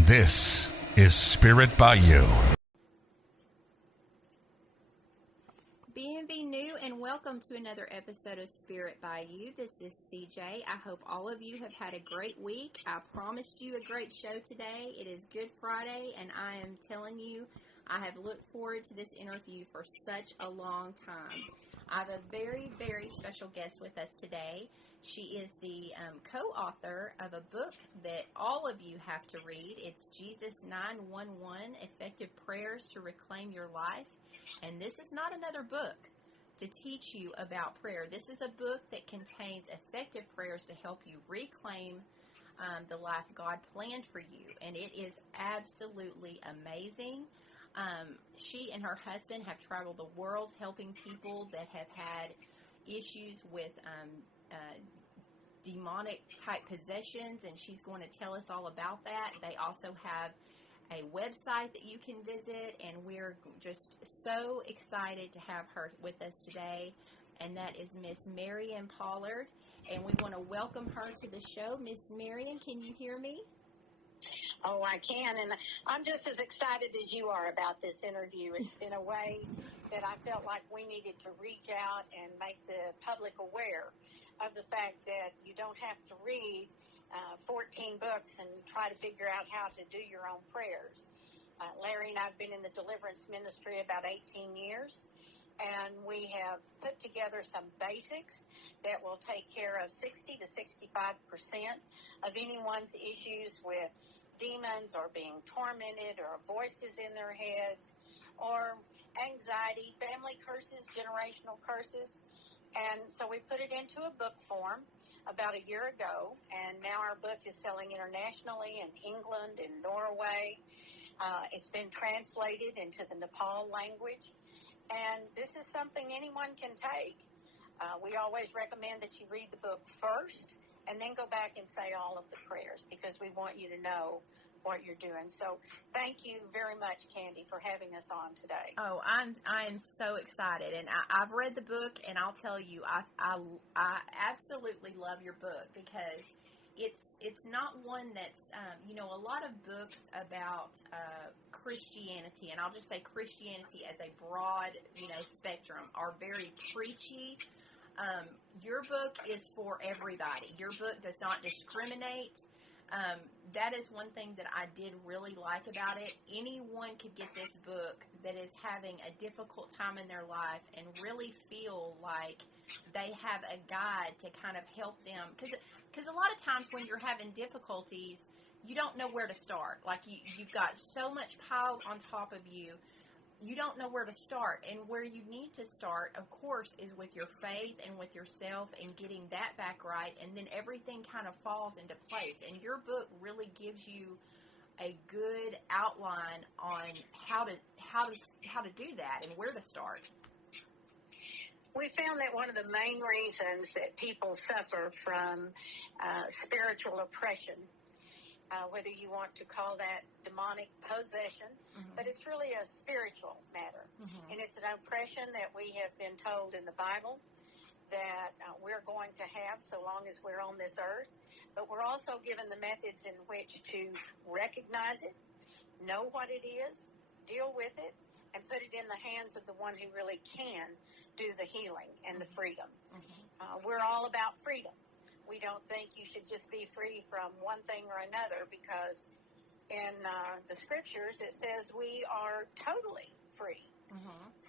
and this is Spirit Bayou. BNB new and welcome to another episode of Spirit Bayou. This is CJ. I hope all of you have had a great week. I promised you a great show today. It is Good Friday, and I am telling you, I have looked forward to this interview for such a long time. I have a very, very special guest with us today. She is the co-author of a book that all of you have to read. It's Jesus 911, Effective Prayers to Reclaim Your Life. And this is not another book to teach you about prayer. This is a book that contains effective prayers to help you reclaim the life God planned for you. And it is absolutely amazing. She and her husband have traveled the world helping people that have had issues with demonic type possessions, and she's going to tell us all about that. They also have a website that you can visit, and we're just so excited to have her with us today, and that is Miss Marion Pollard, and we want to welcome her to the show. Miss Marion, can you hear me? Oh, I can, and I'm just as excited as you are about this interview. It's been a way that I felt like we needed to reach out and make the public aware of the fact that you don't have to read 14 books and try to figure out how to do your own prayers. Larry and I have been in the deliverance ministry about 18 years, and we have put together some basics that will take care of 60 to 65% of anyone's issues with demons or being tormented or voices in their heads or anxiety, family curses, generational curses. And so we put it into a book form about a year ago, and now our book is selling internationally in England and Norway. It's been translated into the Nepal language, and this is something anyone can take. We always recommend that you read the book first and then go back and say all of the prayers, because we want you to know what you're doing. So thank you very much, Candy, for having us on today. Oh, I am so excited, and I've read the book, and I'll tell you, I absolutely love your book, because it's not one that's a lot of books about Christianity, and I'll just say Christianity as a broad spectrum, are very preachy. Your book is for everybody. Your book does not discriminate. That is one thing that I did really like about it. Anyone could get this book that is having a difficult time in their life and really feel like they have a guide to kind of help them. Because a lot of times when you're having difficulties, you don't know where to start. Like you've got so much piled on top of you. You don't know where to start, and where you need to start, of course, is with your faith and with yourself and getting that back right, and then everything kind of falls into place. And your book really gives you a good outline on how to do that and where to start. We found that one of the main reasons that people suffer from spiritual oppression, whether you want to call that demonic possession, but it's really a spiritual matter. And it's an oppression that we have been told in the Bible that we're going to have so long as we're on this earth. But we're also given the methods in which to recognize it, know what it is, deal with it, and put it in the hands of the one who really can do the healing and the freedom. We're all about freedom. We don't think you should just be free from one thing or another, because in the scriptures it says we are totally free.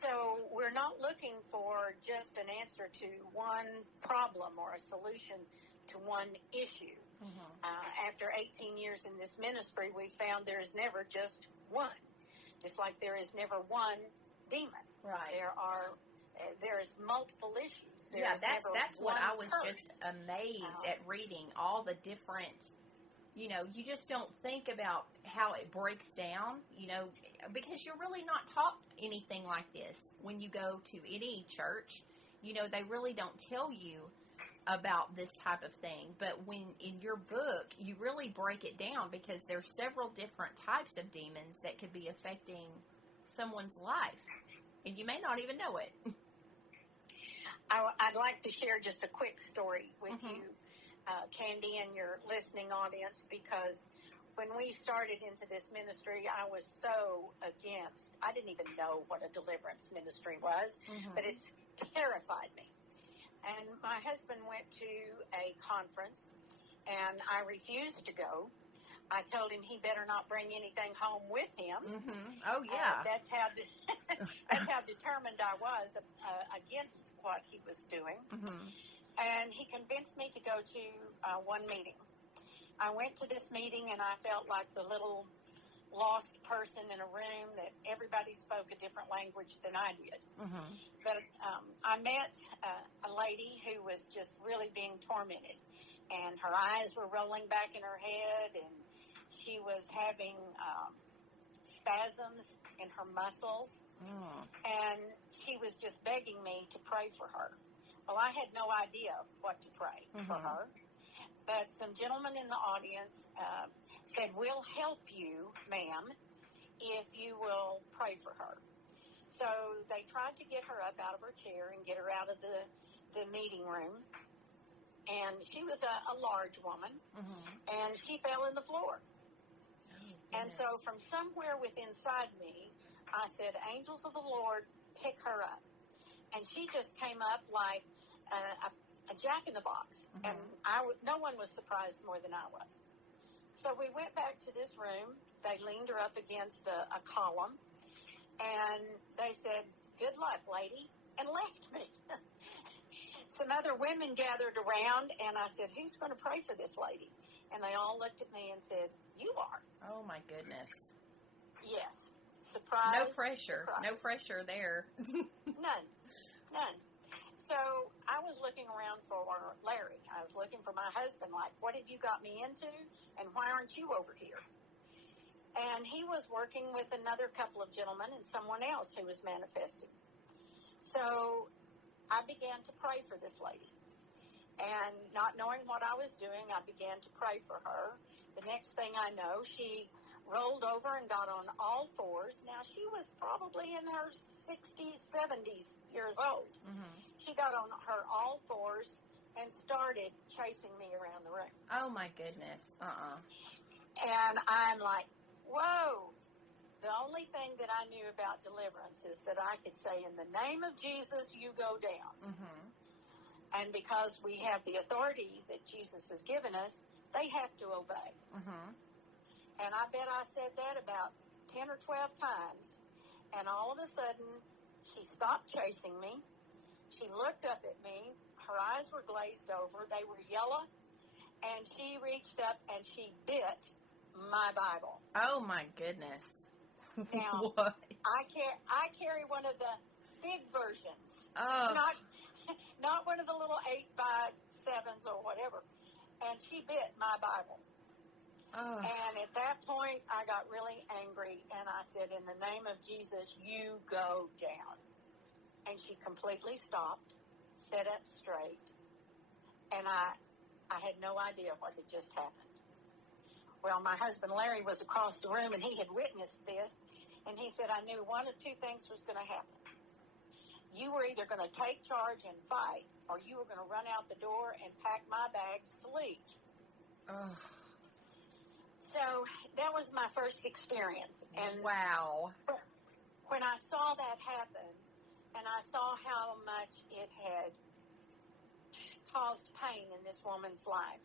So we're not looking for just an answer to one problem or a solution to one issue. After 18 years in this ministry, we found there is never just one, just like there is never one demon. Right. There is multiple issues. That's what I was just amazed at reading, all the different, you just don't think about how it breaks down, because you're really not taught anything like this when you go to any church. They really don't tell you about this type of thing. But when in your book, you really break it down, because there's several different types of demons that could be affecting someone's life, and you may not even know it. I'd like to share just a quick story with you, Candy, and your listening audience, because when we started into this ministry, I was so against. I didn't even know what a deliverance ministry was, but it's terrified me. And my husband went to a conference, and I refused to go. I told him he better not bring anything home with him. Oh, yeah. That's how that's how determined I was against what he was doing. And he convinced me to go to one meeting. I went to this meeting, and I felt like the little lost person in a room that everybody spoke a different language than I did. But I met a lady who was just really being tormented, and her eyes were rolling back in her head, and she was having spasms in her muscles, and she was just begging me to pray for her. Well, I had no idea what to pray for her, but some gentlemen in the audience said, "We'll help you, ma'am, if you will pray for her." So they tried to get her up out of her chair and get her out of the meeting room. And she was a large woman, and she fell in the floor. And so from somewhere within inside me, I said, "Angels of the Lord, pick her up." And she just came up like a jack-in-the-box. And no one was surprised more than I was. So we went back to this room. They leaned her up against a column, and they said, "Good luck, lady," and left me. Some other women gathered around, and I said, "Who's going to pray for this lady?" And they all looked at me and said, "You are." Oh, my goodness. Yes. Surprise. No pressure. Surprise. No pressure there. None. So I was looking around for Larry. I was looking for my husband, like, "What have you got me into, and why aren't you over here?" And he was working with another couple of gentlemen and someone else who was manifesting. So I began to pray for this lady. And not knowing what I was doing, I began to pray for her. The next thing I know, she rolled over and got on all fours. Now, she was probably in her 60s, 70s years old. She got on her all fours and started chasing me around the room. Oh, my goodness. And I'm like, whoa. The only thing that I knew about deliverance is that I could say, "In the name of Jesus, you go down." And because we have the authority that Jesus has given us, they have to obey. And I bet I said that about 10 or 12 times. And all of a sudden, she stopped chasing me. She looked up at me. Her eyes were glazed over. They were yellow. And she reached up and she bit my Bible. Oh, my goodness. Now, what? I carry one of the big versions. Oh. Not one of the little 8x7s or whatever. And she bit my Bible. Oh. And at that point, I got really angry, and I said, "In the name of Jesus, you go down." And she completely stopped, sat up straight, and I had no idea what had just happened. Well, my husband Larry was across the room, and he had witnessed this, and he said, "I knew one of two things was going to happen. You were either going to take charge and fight, or you were going to run out the door and pack my bags to leave." Oh. So that was my first experience. And wow. When I saw that happen, and I saw how much it had caused pain in this woman's life,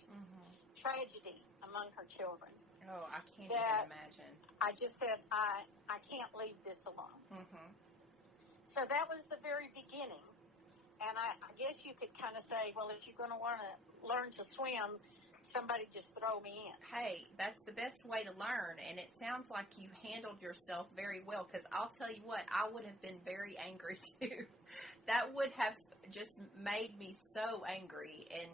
tragedy among her children. Oh, I can't even imagine. I just said, I can't leave this alone. So that was the very beginning. And I guess you could kind of say, well, if you're going to want to learn to swim, somebody just throw me in. Hey, that's the best way to learn, and it sounds like you handled yourself very well, because I'll tell you what, I would have been very angry too. That would have just made me so angry. And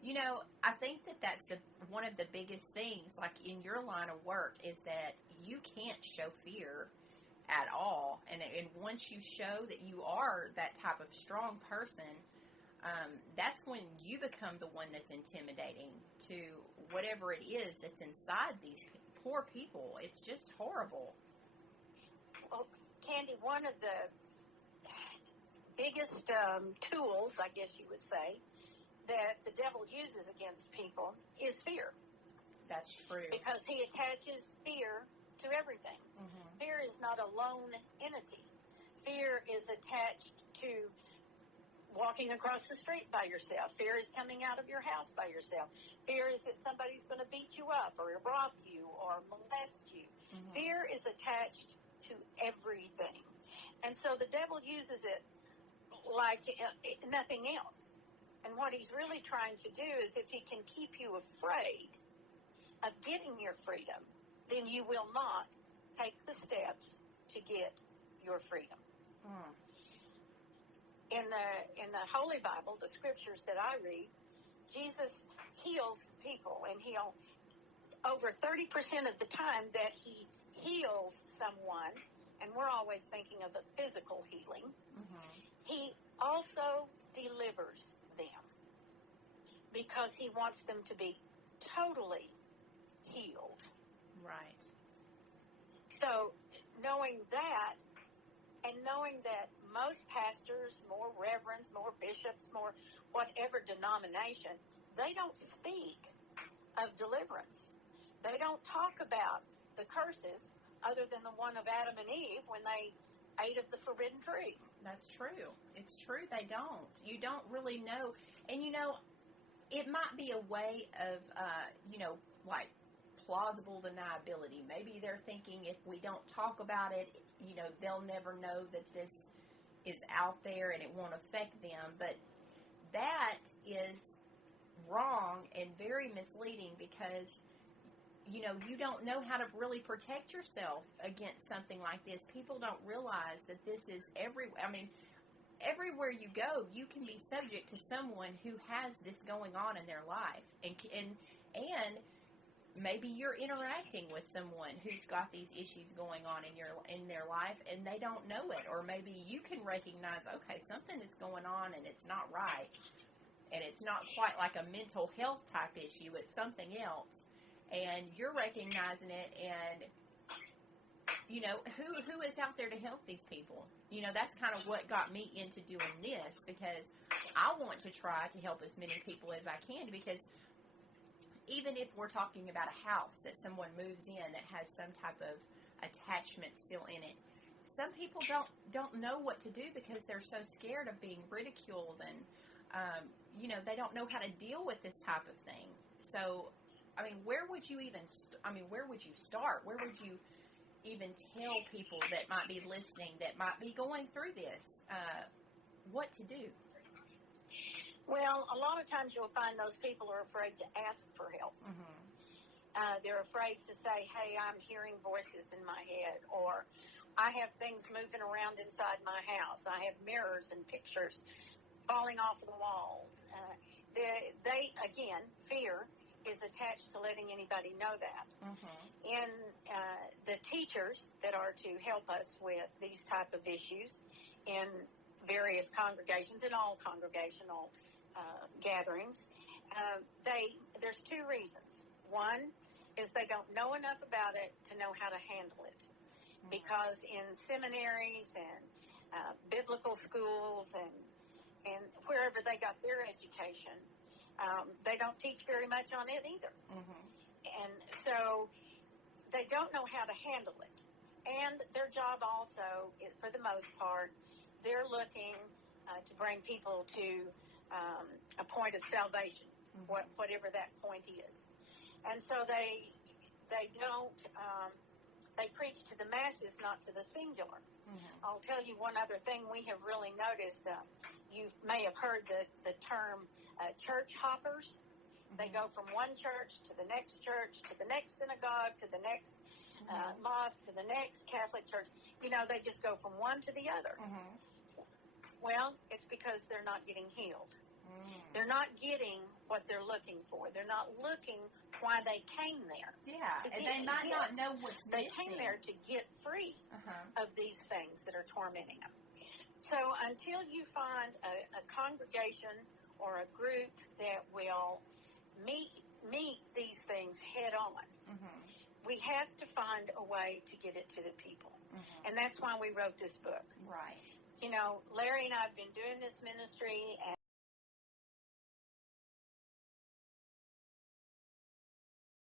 you know, I think that's one of the biggest things, like in your line of work, is that you can't show fear at all, and once you show that you are that type of strong person, that's when you become the one that's intimidating to whatever it is that's inside these poor people. It's just horrible. Well, Candy, one of the biggest tools, I guess you would say, that the devil uses against people is fear. That's true. Because he attaches fear to everything. Mm-hmm. Fear is not a lone entity. Fear is attached to walking across the street by yourself. Fear is coming out of your house by yourself. Fear is that somebody's going to beat you up or rob you or molest you. Mm-hmm. Fear is attached to everything. And so the devil uses it like nothing else. And what he's really trying to do is if he can keep you afraid of getting your freedom, then you will not take the steps to get your freedom. Mm. In the Holy Bible, the scriptures that I read, Jesus heals people, and over 30% of the time that he heals someone, and we're always thinking of a physical healing, Mm-hmm. he also delivers them because he wants them to be totally healed. Right. So knowing that, and knowing that most pastors, more reverends, more bishops, more whatever denomination, they don't speak of deliverance. They don't talk about the curses other than the one of Adam and Eve when they ate of the forbidden tree. That's true. It's true. They don't. You don't really know. And, it might be a way of, like plausible deniability. Maybe they're thinking if we don't talk about it, they'll never know that this is out there and it won't affect them. But that is wrong and very misleading because, you don't know how to really protect yourself against something like this. People don't realize that this is everywhere you go, you can be subject to someone who has this going on in their life. And maybe you're interacting with someone who's got these issues going on in their life and they don't know it. Or maybe you can recognize, okay, something is going on and it's not right. And it's not quite like a mental health type issue. It's something else. And you're recognizing it, and, who is out there to help these people? That's kind of what got me into doing this, because I want to try to help as many people as I can, because even if we're talking about a house that someone moves in that has some type of attachment still in it, some people don't know what to do because they're so scared of being ridiculed, and, they don't know how to deal with this type of thing. So, where would you start? Where would you even tell people that might be listening, that might be going through this, what to do? Well, a lot of times you'll find those people are afraid to ask for help. Mm-hmm. They're afraid to say, hey, I'm hearing voices in my head, or I have things moving around inside my house. I have mirrors and pictures falling off the walls. Again, fear is attached to letting anybody know that. Mm-hmm. In the teachers that are to help us with these type of issues in various congregations, in all congregational gatherings, there's two reasons. One is they don't know enough about it to know how to handle it. Mm-hmm. Because in seminaries and biblical schools and wherever they got their education, they don't teach very much on it either. Mm-hmm. And so they don't know how to handle it. And their job also, for the most part, they're looking to bring people to a point of salvation, mm-hmm. whatever that point is. And so they don't, they preach to the masses, not to the singular. Mm-hmm. I'll tell you one other thing we have really noticed. You may have heard the term church hoppers. Mm-hmm. They go from one church, to the next synagogue, to the next mosque, to the next Catholic church. They just go from one to the other. Mm-hmm. Well, it's because they're not getting healed. Mm. They're not getting what they're looking for. They're not looking why they came there. Yeah, and they might not know what's They missing. came there to get free of these things that are tormenting them. So until you find a congregation or a group that will meet these things head on, we have to find a way to get it to the people. And that's why we wrote this book. Right. Larry and I have been doing this ministry, and